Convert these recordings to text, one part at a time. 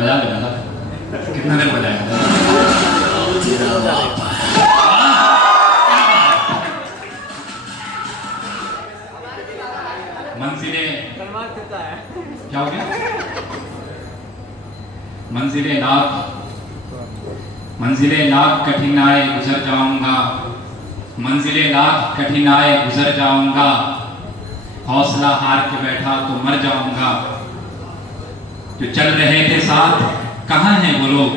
बजा लेना था, कितना देर बजाएगा? मंजिले क्या हो गया? मंजिले लाख कठिनाई गुजर जाऊंगा, मंजिले लाख कठिनाई गुजर जाऊंगा, हौसला हार के बैठा तो मर जाऊंगा। जो चल रहे थे साथ कहाँ हैं वो लोग,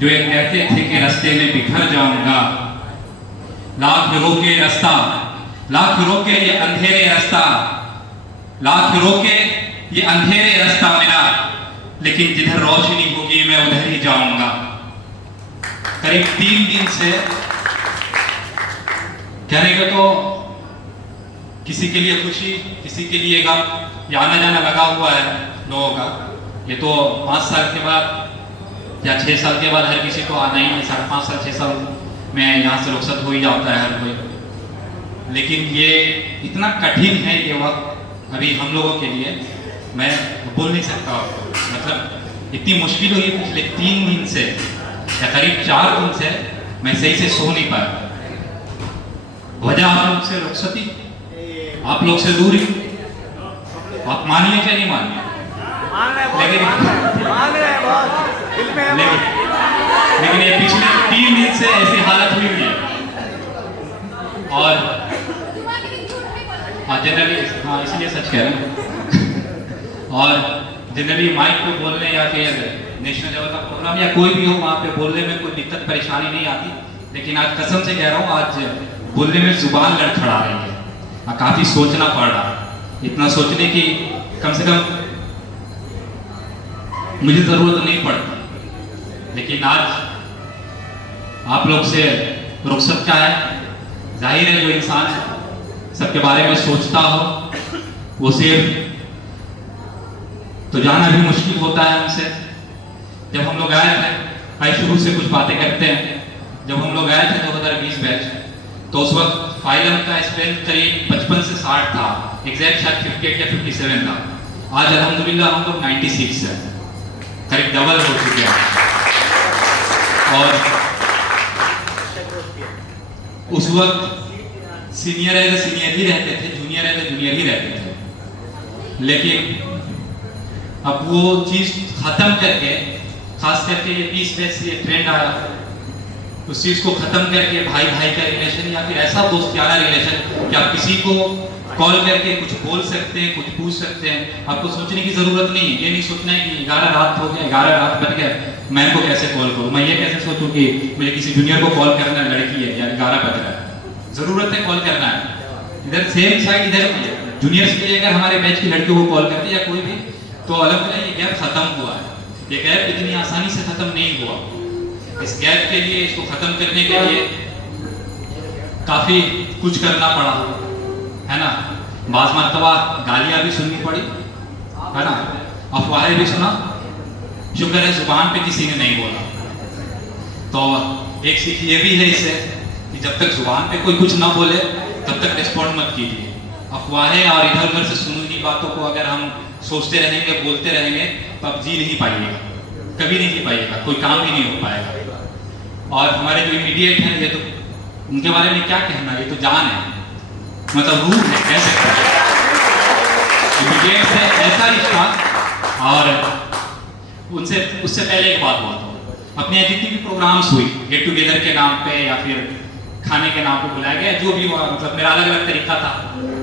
जो एक कहते थे कि रास्ते में बिखर जाऊंगा। लाख रोके रास्ता, लाख रोके ये अंधेरे रास्ता, लाख रोके ये अंधेरे रास्ता मेरा, लेकिन जिधर रोशनी होगी मैं उधर ही जाऊंगा। करीब 3 दिन से कहने को तो किसी के लिए खुशी, किसी के लिए गम, ये आना जाना लगा हुआ है लोगों का। ये तो 5 साल के बाद या 6 साल के बाद हर किसी को आना ही है, 5.5 साल 6 साल में यहाँ से रुखसत हो ही जाता है हर कोई। लेकिन ये इतना कठिन है ये वक्त अभी हम लोगों के लिए, मैं बोल नहीं सकता आपको। मतलब इतनी मुश्किल हुई पिछले 3 दिन से या करीब 4 दिन से मैं सही से सो नहीं पाया। वजह आप लोग से रुखसती, आप लोग से दूरी, आप मानिए क्या नहीं मानिए, लेकिन ये पिछले 3 दिन से ऐसी हालत हुई है। और जनरली इसलिए सच कह रहे हैं। और जनरली माइक पे बोलने या फिर नेशनल लेवल का प्रोग्राम या कोई भी हो वहाँ पे बोलने में कोई दिक्कत परेशानी नहीं आती, लेकिन आज कसम से कह रहा हूँ आज बोलने में जुबान लड़खड़ा रही है, काफी सोचना पड़ रहा है। इतना सोचने की कम से कम मुझे जरूरत नहीं पड़ती, लेकिन आज आप लोग से रुखसत क्या है। जाहिर है जो इंसान सबके बारे में सोचता हो वो सिर्फ तो जाना भी मुश्किल होता है हमसे। जब हम लोग आए थे, भाई शुरू से कुछ बातें करते हैं, जब हम लोग आए थे 2020 बैच, तो उस वक्त फाइलम का स्ट्रेंथ करीब 55 से 60 था, एग्जैक्ट शायद 58 या 57 था। आज अल्हम्दुलिल्लाह हम लोग 96 है, करीब डबल हो चुके हैं। और उस वक्त सीनियर है तो सीनियर ही रहते थे, जूनियर है तो जूनियर ही रहते थे। लेकिन अब वो चीज खत्म करके, खास करके ये 20 बैच से ये ट्रेंड आया, उस चीज को खत्म करके भाई भाई का रिलेशन या फिर ऐसा दोस्ताना रिलेशन कि आप किसी को कॉल करके कुछ बोल सकते हैं, कुछ पूछ सकते हैं। आपको सोचने की जरूरत नहीं है, ये नहीं सोचना है कि 11 रात हो गया, 11 रात बज गया, मैं इनको कैसे कॉल करूं, मैं ये कैसे सोचूं कि मुझे किसी जूनियर को कॉल करना, लड़की है या 11 बज रहा है, जरूरत है कॉल करना है। इधर सेम साइड इधर भी है, जूनियर्स के लिए अगर हमारे बैच की लड़कियों को कॉल करते या कोई भी, तो अल्हम्दुलिल्लाह ये गैप खत्म हुआ है। ये गैप इतनी आसानी से खत्म नहीं हुआ। इस गैप के लिए, इसको खत्म करने के लिए काफी कुछ करना पड़ा, है ना। बाज़ मर्तबा गालियां भी सुननी पड़ी, है ना, अफवाहें भी सुना। शुक्र है जुबान पे किसी ने नहीं बोला। तो एक सीख ये भी है इससे कि जब तक जुबान पे कोई कुछ ना बोले तब तक रिस्पॉन्ड मत कीजिए। अफवाहें और इधर उधर से सुनी हुई बातों को अगर हम सोचते रहेंगे, बोलते रहेंगे, तो आप जी नहीं पाइएगा, कभी नहीं जी पाइएगा, कोई काम भी नहीं हो पाएगा। और हमारे जो इमीडिएट हैं, ये तो उनके बारे में क्या कहना, ये तो जान है, मतलब रूह है, कह सकते हैं इमीडिएट से ऐसा रिश्ता। और उनसे उससे पहले एक बात हुआ था, अपने जितनी भी प्रोग्राम्स हुई, गेट टुगेदर के नाम पे या फिर खाने के नाम पे बुलाया गया, जो भी हुआ, मतलब मेरा अलग अलग तरीका था।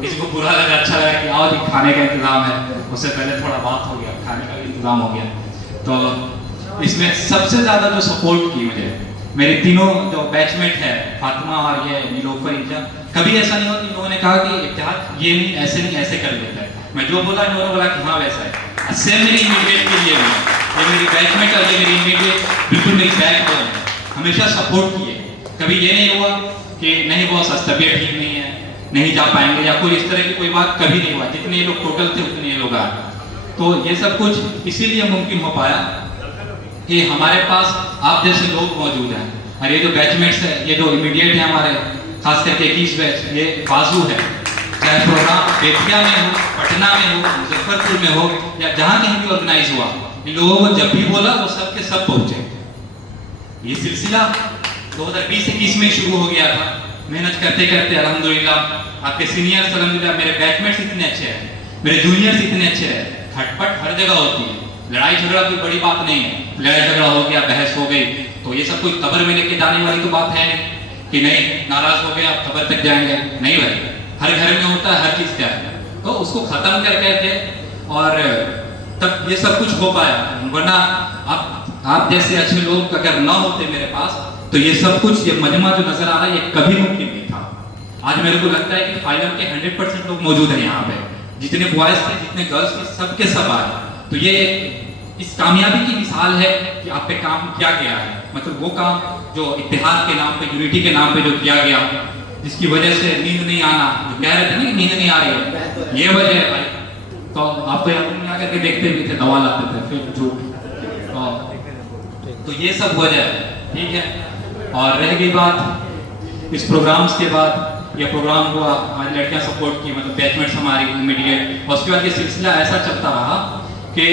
किसी को बुरा लगा, अच्छा लगा कि आओ जी खाने का इंतजाम है, उससे पहले थोड़ा बात हो गया, खाने का भी इंतजाम हो गया। तो इसमें सबसे ज़्यादा जो सपोर्ट की मुझे मेरे तीनों जो बैचमेट है, फातिमा और ये नीलोफर, इंजा, कभी ऐसा नहीं हुआ कि लोगों ने कहा कि इत्तेहाद ये नहीं, ऐसे कर लेता है। मैं जो बोला इन्होंने बोला कि हाँ वैसा है। सेम मेरी इमीडिएट के लिए भी, ये मेरी बैचमेट और ये मेरी इमीडिएट बिल्कुल मेरी बैक बोल है, हमेशा सपोर्ट किए। कभी ये नहीं हुआ कि नहीं बॉस आज तबीयत ठीक नहीं है, नहीं जा पाएंगे, या कोई इस तरह की कोई बात कभी नहीं हुआ। जितने लोग टोटल थे उतने लोग आए। तो ये सब कुछ इसीलिए मुमकिन हो पाया कि हमारे पास आप जैसे लोग मौजूद हैं। और ये जो बैचमेट्स है, ये जो इमीडिएट है हमारे, खास करके 21 बैच, ये बाजू है। चाहे प्रोग्राम बेतिया में हो, पटना में हो, मुजफ्फरपुर में हो, या जहाँ कहीं भी ऑर्गेनाइज हुआ, इन लोगों को जब भी बोला वो सब के सब पहुंचे। ये सिलसिला 2020-21 में शुरू हो गया था। मेहनत करते करते अल्हम्दुलिल्लाह आपके सीनियर्स अल्हम्दुलिल्लाह, मेरे बैचमेट्स इतने अच्छे हैं, मेरे जूनियर्स इतने अच्छे हैं। खटपट हर जगह होती है, लड़ाई झगड़ा कोई बड़ी बात नहीं है। लड़ाई झगड़ा हो गया, बहस हो गई, तो ये सब कोई कब्र में लेके जाने वाली तो बात है नहीं कि नहीं नाराज हो गया कब्र तक जाएंगे, नहीं भाई। हर घर में होता है, हर चीज क्या है, तो उसको खत्म कर करके और तब ये सब कुछ हो पाया। वरना आप जैसे अच्छे लोग अगर ना होते मेरे पास तो ये सब कुछ, ये मजमा जो नजर आ रहा है ये कभी मुमकिन नहीं था। आज मेरे को लगता है कि फाइनल के 100% लोग मौजूद हैं यहाँ पे, जितने बॉयज थे जितने गर्ल्स थे सबके सब आए। तो ये इस कामयाबी की मिसाल है कि आप पे काम किया गया है। मतलब वो काम जो इत्तेहाद के नाम पे, यूनिटी के नाम पे जो किया गया, जिसकी वजह से नींद नहीं आना, जो कह रहे थे ना कि नींद नहीं आ रही है, ये वजह है भाई। तो आप तो यहाँ आकर के देखते भी थे, दवा लाते थे, फिर झूठ, तो ये सब वजह है, ठीक है। और रह गई बात इस प्रोग्राम्स के बाद, ये प्रोग्राम हुआ, हमारी लड़कियां सपोर्ट की, मतलब बैचमेट्स हमारी इमीडिएट, और उसके बाद ये सिलसिला ऐसा चलता रहा कि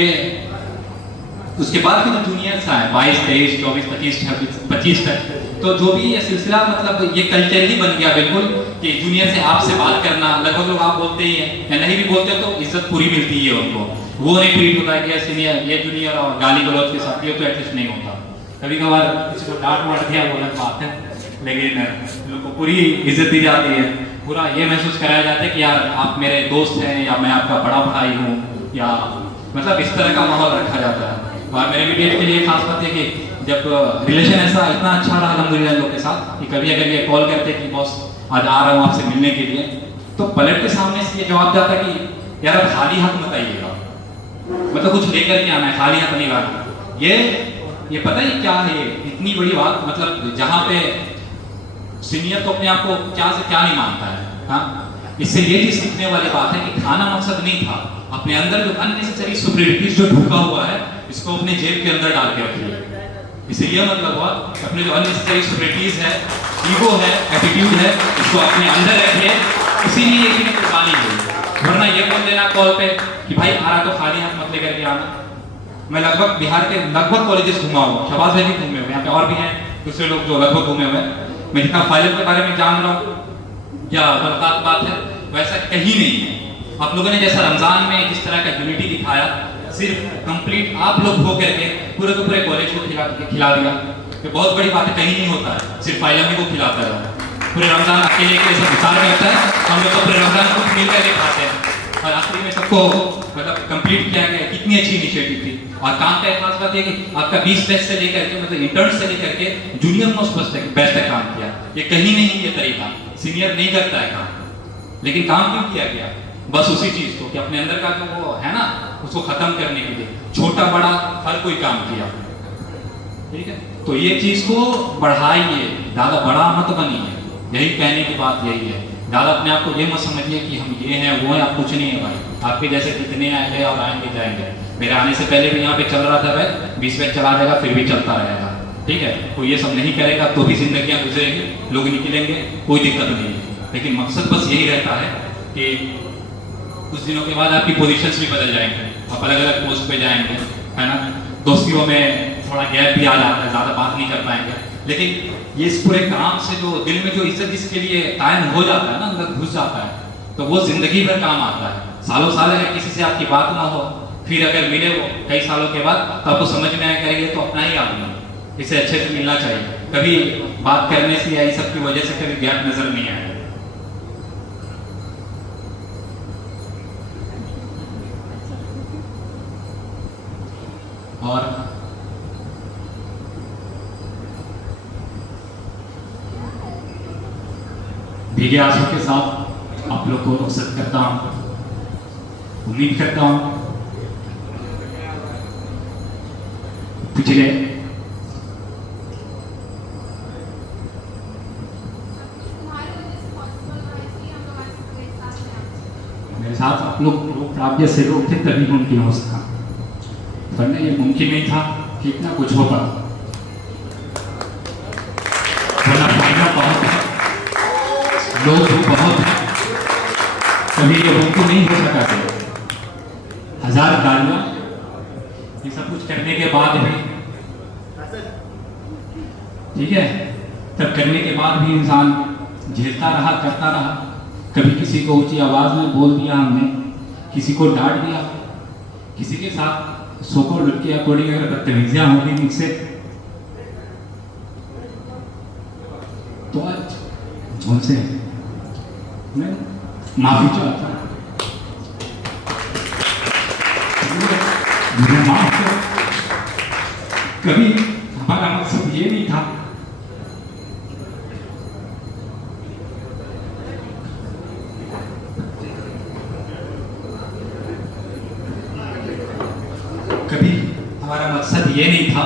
उसके बाद फिर जूनियर्स आए 22, 23, 24, 25, 25 तक। तो जो भी ये सिलसिला, मतलब ये कल्चर ही बन गया बिल्कुल कि जूनियर से आपसे बात करना, लगभग लोग आप बोलते ही हैं, या नहीं भी बोलते तो इज्जत पूरी मिलती है उनको। वो नहीं ट्रीट होता है कि सीनियर, ये जूनियर, और गाली गलौज के साथ ये तो एटलीस्ट नहीं होता। कभी कभार किसी को डांट वाट दिया वो अलग बात है, लेकिन लोग को पूरी इज्जत दी जाती है, पूरा ये महसूस कराया जाता है कि यार आप मेरे दोस्त हैं, या मैं आपका बड़ा भाई हूँ, या मतलब इस तरह का माहौल रखा जाता है। और मेरे मीडिएट के लिए खास बात है कि जब रिलेशन ऐसा इतना अच्छा रहा अल्हम्दुलिल्लाह लोग के साथ कि कभी अगर ये कॉल करते कि बॉस आज आ रहा हूँ आपसे मिलने के लिए, तो पलट के सामने से ये जवाब जाता कि यार आप खाली हाथ मत आइएगा, मतलब कुछ लेकर के आना है, खाली हाथ नहीं आना। ये पता ही क्या है, इतनी बड़ी बात, मतलब जहाँ पे सीनियर तो अपने आप को क्या से क्या नहीं मानता है। हाँ, इससे ये चीज सीखने वाली बात है कि खाना मकसद नहीं था, अपने अंदर जो अननेसेसरी सुपीरियरिटीज जो ढुका हुआ है इसको अपने जेब के अंदर डाल के रखिए। इससे ये मतलब हुआ कि अपने जो अननेसेसरी सुपीरियरिटीज है, ईगो है, एटीट्यूड है, इसको अपने अंदर रखिए। इसीलिए ये कुर्बानी हुई। वरना ये बोल देना कॉल पे कि भाई आ रहा तो खाली हाथ मत लेकर के आना। मैं लगभग बिहार के लगभग कॉलेजेस घुमा हुआ, शहबाज भाई भी घूमे हुए, यहाँ पे और भी हैं दूसरे लोग जो लगभग घूमे हुए हैं। मैं जितना फाइल के बारे में जान रहा हूँ या बात है वैसा कहीं नहीं है। आप लोगों ने जैसा रमजान में जिस तरह का यूनिटी दिखाया, सिर्फ कंप्लीट आप लोग हो करके पूरे के पूरे कॉलेज को खिला दिया। ये बहुत बड़ी बात है, कहीं नहीं होता है, सिर्फ फाइल को खिलाता है। पूरे रमजान अकेले के सब विचार में होता है, हम लोग तो पूरे रमजान को मिल करके खाते हैं, और आखिरी में सबको मतलब कंप्लीट किया गया। कितनी अच्छी इनिशिएटिव थी। और काम का खास बात है कि आपका 20 बैच से लेकर के, मतलब इंटर्न से लेकर के जूनियर मोस्ट बैच तक काम किया। ये कहीं नहीं ये तरीका, सीनियर नहीं करता है काम, लेकिन काम क्यों किया गया? बस उसी चीज को कि अपने अंदर का जो वो है ना उसको खत्म करने के लिए छोटा बड़ा हर कोई काम किया, ठीक है। तो ये चीज को बढ़ाइए, ज्यादा बड़ा मत बनिए, यही कहने की बात यही है। ज्यादा अपने आप को ये मत समझिए कि हम ये हैं वो हैं, आप कुछ नहीं है भाई। आपके जैसे कितने आएंगे और आएंगे जाएंगे। मेरे आने से पहले भी यहाँ पे चल रहा था भाई, 20 बैच चला जाएगा फिर भी चलता रहेगा, ठीक है। कोई ये सब नहीं करेगा तो भी जिंदगियां गुजरेंगी, लोग निकलेंगे, कोई दिक्कत नहीं है। लेकिन मकसद बस यही रहता है कि कुछ दिनों के बाद आपकी पोजीशंस भी बदल जाएंगे, आप अलग अलग पोस्ट पे जाएंगे, है ना। दोस्तियों में थोड़ा गैप भी आ जाता है, ज्यादा बात नहीं कर पाएंगे। लेकिन ये इस पूरे काम से जो दिल में जो इज्जत इसके लिए कायम हो जाता है ना, अंदर घुस जाता है, तो वो जिंदगी भर काम आता है। सालों साल अगर किसी से आपकी बात ना हो, फिर अगर मिले वो कई सालों के बाद, तो आपको समझ में आया करेंगे तो अपना ही आदमी, इसे अच्छे से मिलना चाहिए। कभी बात करने से या इस सब की वजह से कभी गैप नजर नहीं आएगा। और भीगे आंसू के साथ आप लोग को रुखसत करता हूं। उम्मीद करता हूं पिछले मेरे साथ आप लोग प्राप्य से लोग थे तभी मुमकिन हो सका, वरना ये मुमकिन नहीं था कि इतना कुछ हो पाता। वरना फायदा बहुत है, लोग तो बहुत है, कभी ये मुमकिन नहीं हो सका। 1000 गालियां ये सब कुछ करने के बाद भी, ठीक है, तब करने के बाद भी इंसान झेलता रहा, करता रहा। कभी किसी को ऊंची आवाज में बोल दिया हमने, किसी को डांट दिया, किसी के साथ सो कॉल्ड के अकॉर्डिंग अगर बदतमीजियां हो गई मुझसे, तो आज उनसे मैं माफी चाहता हूं, मुझे माफ करो। कभी हमारा मकसद ये नहीं था ये नहीं था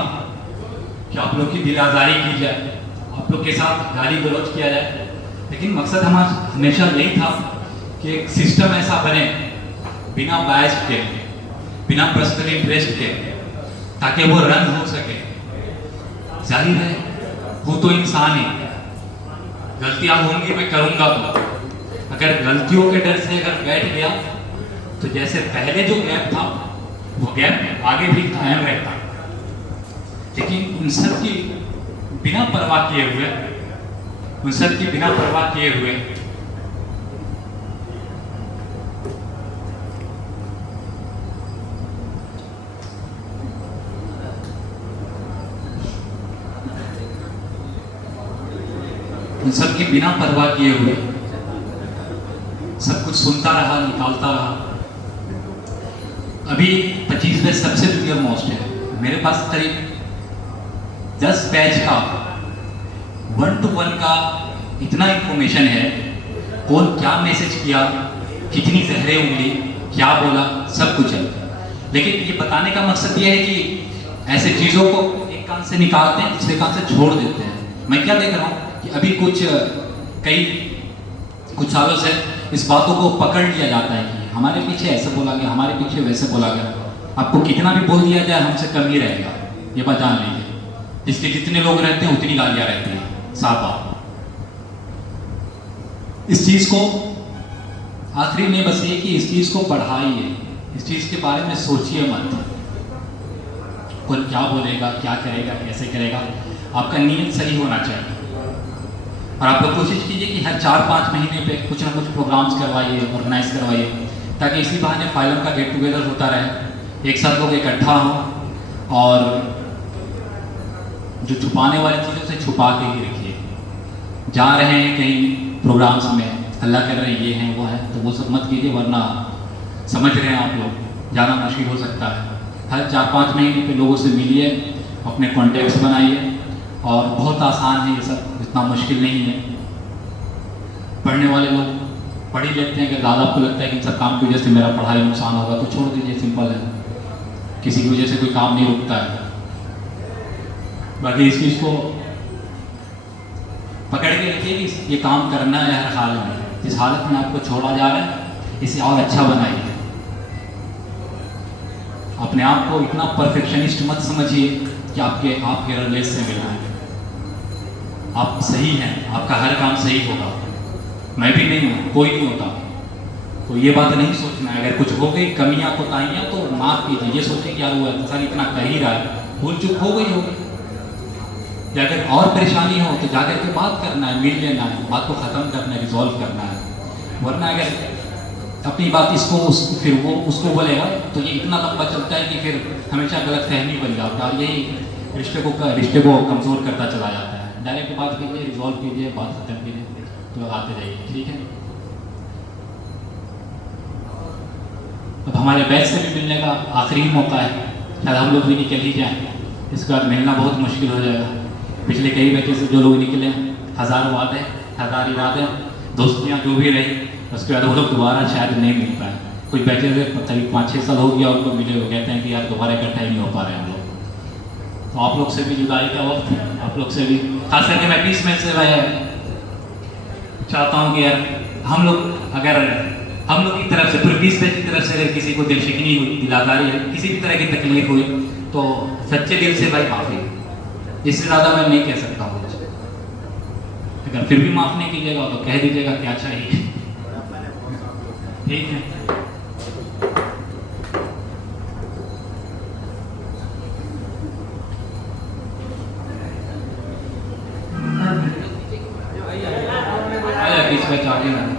कि आप लोग की दिल आज़ारी की जाए, आप लोग के साथ गाली गलौज किया जाए, लेकिन मकसद हमारा हमेशा यही था कि एक सिस्टम ऐसा बने बिना बायस के, बिना पर्सनल इंटरेस्ट के, ताकि वो रन हो सके। जाहिर है वो तो इंसान ही, गलतियां होंगी, मैं करूंगा तो, अगर गलतियों के डर से अगर बैठ गया तो जैसे पहले जो गैप था वो गैप आगे भी कायम रहता। लेकिन उन सब की बिना परवाह किए हुए, उन सब की बिना परवाह किए हुए उन सब की बिना परवाह किए हुए सब कुछ सुनता रहा, निकालता रहा। अभी 25 बैच सबसे जूनियर मोस्ट है, मेरे पास करीब 10 बैच का 1-to-1 का इतना इंफॉर्मेशन है, कौन क्या मैसेज किया, कितनी जहरे उंगली, क्या बोला, सब कुछ है। लेकिन ये बताने का मकसद ये है कि ऐसे चीज़ों को एक कान से निकालते हैं, दूसरे कान से छोड़ देते हैं। मैं क्या देख रहा हूँ कि अभी कुछ सालों से इस बातों को पकड़ लिया जाता है कि हमारे पीछे ऐसे बोला गया, हमारे पीछे वैसे बोला गया। आपको कितना भी बोल दिया जाए हमसे कम ही रहेगा, ये बात जान लीजिए। जिसके जितने लोग रहते हैं उतनी गालियां रहती हैं, साफ बात। इस चीज को आखिरी में बस ये कि इस चीज को बढ़ाइए, इस चीज के बारे में सोचिए मत, कौन क्या बोलेगा, क्या करेगा, कैसे करेगा। आपका नीयत सही होना चाहिए और आप लोग कोशिश कीजिए कि हर 4-5 महीने पे कुछ ना कुछ प्रोग्राम्स करवाइए, ऑर्गेनाइज करवाइए, ताकि इसी बहाने फाइलम का गेट टुगेदर होता रहे, एक साथ लोग इकट्ठा हों और जो छुपाने वाली चीज़ों से छुपा के ही रखिए। जा रहे हैं कहीं प्रोग्राम्स में, हल्ला कर रहे हैं, ये हैं वो है, तो वो सब मत कीजिए, वरना समझ रहे हैं आप लोग जाना मुश्किल हो सकता है। हर 4-5 महीने पे लोगों से मिलिए, अपने कॉन्टेक्ट्स बनाइए और बहुत आसान है ये सब, इतना मुश्किल नहीं है। पढ़ने वाले लोग पढ़ ही लेते हैं, अगर ज़्यादा आपको लगता है कि इन सब काम की वजह से मेरा पढ़ाई नुकसान होगा तो छोड़ दीजिए, सिंपल है, किसी की वजह से कोई काम नहीं रुकता है। बाकी इस चीज़ को पकड़ के रखिए कि ये काम करना है हर हाल में, जिस हालत में आपको छोड़ा जा रहा है इसे और अच्छा बनाइए। अपने आप को इतना परफेक्शनिस्ट मत समझिए कि आपके रिलेस से मिलना है। आप सही हैं, आपका हर काम सही होगा, मैं भी नहीं हूँ, कोई नहीं होता। तो ये बात नहीं सोचना है, अगर कुछ हो गई कमियां कोताहियां तो माफ कीजिए, ये सोचिए कि यार वो इंसान इतना कर ही रहा है, भूल चूक हो गई होगी। या अगर और परेशानी हो तो जाकर के बात करना है, मिल लेना है, बात को ख़त्म करना है, रिजॉल्व करना है। वरना अगर अपनी बात फिर वो उसको बोलेगा तो ये इतना लंबा चलता है कि फिर हमेशा गलत फहमी बन जाता है और यही रिश्ते को कमज़ोर करता चला जाता है। डायरेक्ट बात कीजिए, रिजॉल्व कीजिए, बात ख़त्म कीजिए, तो आते जाइए, ठीक है। अब हमारे बैच से भी मिलने का आखिरी मौका है, शायद हम लोग भी निकल ही जाएँ, इसके बाद मिलना बहुत मुश्किल हो जाएगा। पिछले कई बैचों से जो लोग निकले, हज़ारों वादे, हज़ार इरादे, दोस्तियाँ जो भी रही, उसके बाद वो लोग दोबारा शायद नहीं मिल पाए। कुछ बैचे से करीब 5-6 साल हो गया उनको मिले, वो कहते हैं कि यार दोबारा इकट्ठा ही नहीं हो पा रहे हम लोग। तो आप लोग से भी जुदाई का वक्त, आप लोग से भी खास करके मैं पीस में से चाहता हूँ कि यार हम लोग की तरफ से, पूरे पीस की तरफ से अगर किसी को दिल शिकनी हुई, दिलादारी है, किसी भी तरह की तकलीफ हुई तो सच्चे दिल से भाई माफ़ी, इससे ज़्यादा मैं नहीं कह सकता हूँ। अगर फिर भी माफ़ नहीं कीजिएगा तो कह दीजिएगा क्या चाहिए, ठीक है। ਇਸ ਵਿੱਚ ਆ ਕੇ ਨਾ